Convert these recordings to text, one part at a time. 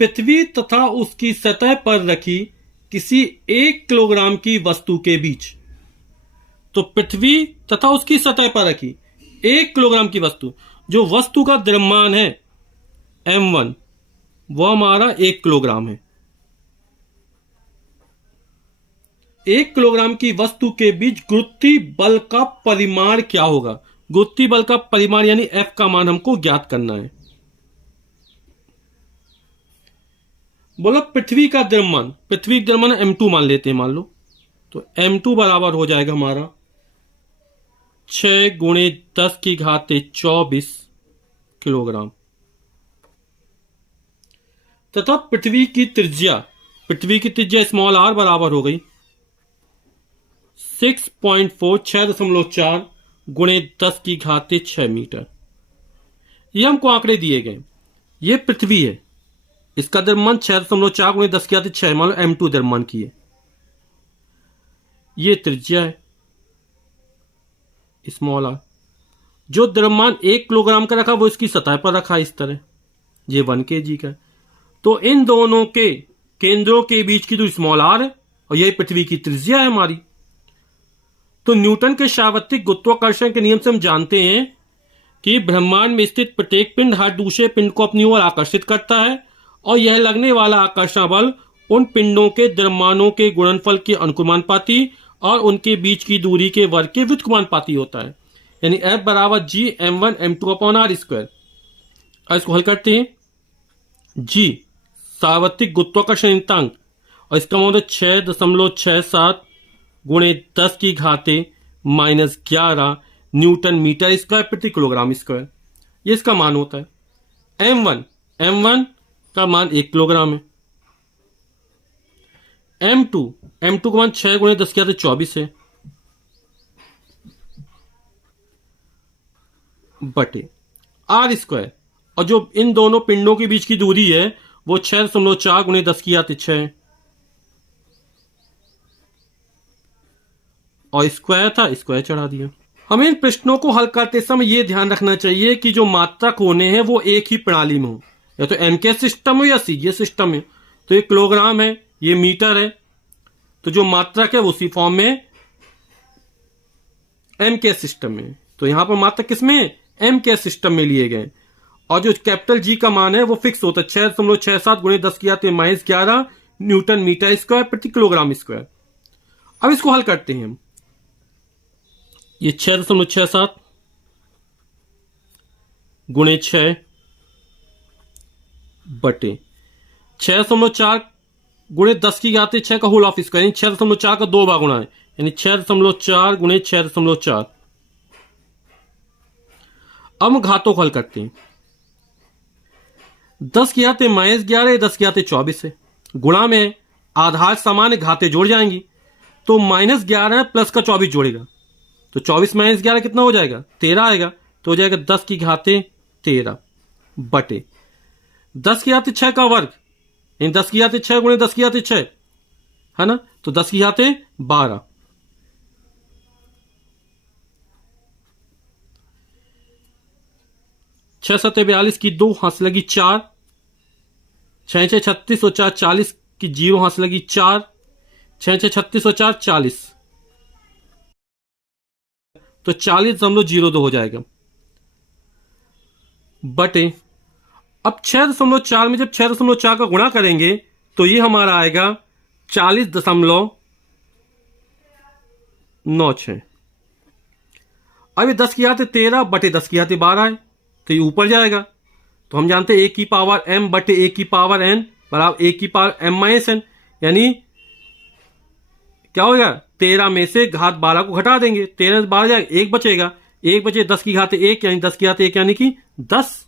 पृथ्वी तथा उसकी सतह पर रखी किसी 1 किलोग्राम की वस्तु के बीच। तो पृथ्वी तथा उसकी सतह पर रखी 1 किलोग्राम की वस्तु, जो वस्तु का द्रव्यमान है m1, वो हमारा 1 किलोग्राम है। 1 किलोग्राम की वस्तु के बीच गुरुत्वीय बल का परिमाण क्या होगा? गुरुत्वीय बल का परिमाण यानी F का मान हमको ज्ञात करना है। बोला पृथ्वी का द्रव्यमान, पृथ्वी का द्रव्यमान m2 मान लेते हैं, मान लो। तो m2 बराबर हो जाएगा हमारा 6 गुणे 10 की घात 24 किलोग्राम। तथा पृथ्वी की त्रिज्या स्मॉल r बराबर हो गई 6.4 गुणे 10 की घात 6 मीटर। ये हमको आंकड़े दिए गए। ये पृथ्वी है, इसका द्रव्यमान 6.4 गुणे 10 की घात 6, मान लो m2 द्रव्यमान की है। ये त्रिज्या है स्मॉल r। जो द्रव्यमान 1 किलोग्राम का रखा वो इसकी सतह पर रखा इस तरह, ये 1 kg का है। तो इन दोनों के केंद्रों के बीच की दूरी स्मॉल r है और यही पृथ्वी की त्रिज्या है हमारी। तो न्यूटन के सार्वत्रिक गुरुत्वाकर्षण के नियम से हम जानते हैं कि ब्रह्मांड में स्थित प्रत्येक पिंड हर दूसरे पिंड को अपनी ओर आकर्षित करता है और यह लगने वाला आकर्षण बल उन पिंडों के द्रव्यमानों के गुणनफल के अनुपाती और उनके बीच की दूरी के वर्ग के व्युत्क्रमानुपाती होता है। यानी F बराबर G m1 m2 upon r square. अब इसको हल करते हैं। G सार्वत्रिक गुरुत्वाकर्षण नियतांक और इसका मतलब 6.67 गुणे 10 की घाते -11 न्यूटन मीटर स्क्वायर प्रति किलोग्राम स्क्वायर, ये इसका मान होता है। m1 का मान 1 किलोग्राम है। m2 का मान 6 गुणे 10 की घाते 24 है बटे r स्क्वायर, और जो इन दोनों पिंडों के बीच की दूरी है वो 6.4 गुणे 10 की घाते 6 है और स्क्वायर था, स्क्वायर चढ़ा दिया। हमें इन प्रश्नों को हल करते समय यह ध्यान रखना चाहिए कि जो मात्रक होने हैं वो एक ही प्रणाली में हो, या तो एम के सिस्टम हो या सी सिस्टम है। तो ये किलोग्राम है, ये मीटर है, तो जो मात्रक है वो उसी फॉर्म में एम के सिस्टम में। तो यहां पर मात्रक किसमें एम के सिस्टम में लिए गए और जो कैपिटल जी का मान है वो फिक्स होता है 6.67 गुणे 10 की घात -11 न्यूटन मीटर स्क्वायर प्रति किलोग्राम स्क्वायर। अब इसको हल करते हैं हम। ये 6.67 गुणे 6 बटे 6.4 गुणे 10 की घात 6 का होल ऑफ स्क्वायर, यानी 6.4 का 2 गुणा है, यानी 6.4 गुणे 6.4। अब हम घातों को हल करते हैं। 10 की घात -11 10 की घात 24 है, गुणा में आधार समान घातें जोड़ जाएंगी, तो -11 प्लस का 24 जोड़ेगा, तो 24 - 11 कितना हो जाएगा 13 आएगा, तो हो जाएगा 10 की घाते 13 बटे 10 की घाते 6 का वर्ग, इन 10 की घाते 6 गुणे 10 की घाते 6 है ना, तो 10 की घाते 12 6 7 42 की 2 हाथ लगी 4, 6 6 36 और 4 40 की 0 हाथ लगी 4, 6 6 36 और 4 40, तो 40.02 हो जाएगा बटे। अब 6.4 में जब 6.4 का गुणा करेंगे तो ये हमारा आएगा 40.96। अब ये 10 की घात 13 बटे 10 की घात 12 है, तो ये ऊपर जाएगा। तो हम जानते हैं a की पावर m बटे a की पावर n बराबर a की पावर m माइनस n, यानी क्या होगा 13 में से घात 12 को घटा देंगे, 13 से 12 जाएगा, 1 बचेगा, 1 बचे 10 की घात 1 यानी 10 की घात 1 यानी कि 10।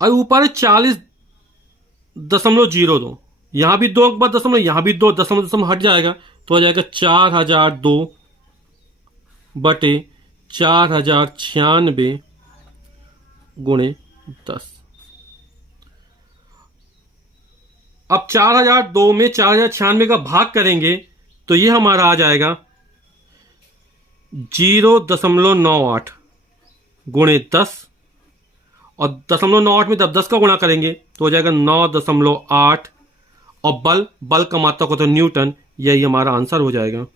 और ऊपर है 40.02, यहां भी 2 के बाद दशमलव, यहां भी 2 दशमलव हट जाएगा, तो हो जाएगा 4002 बटे 4096 गुणे 10। अब 4002 में 4096 का भाग करेंगे तो ये हमारा आ जाएगा 0.98 गुणे 10, और 0.98 में जब 10 का गुणा करेंगे तो हो जाएगा 9.8, और बल का मात्रक होता है न्यूटन। यही हमारा आंसर हो जाएगा।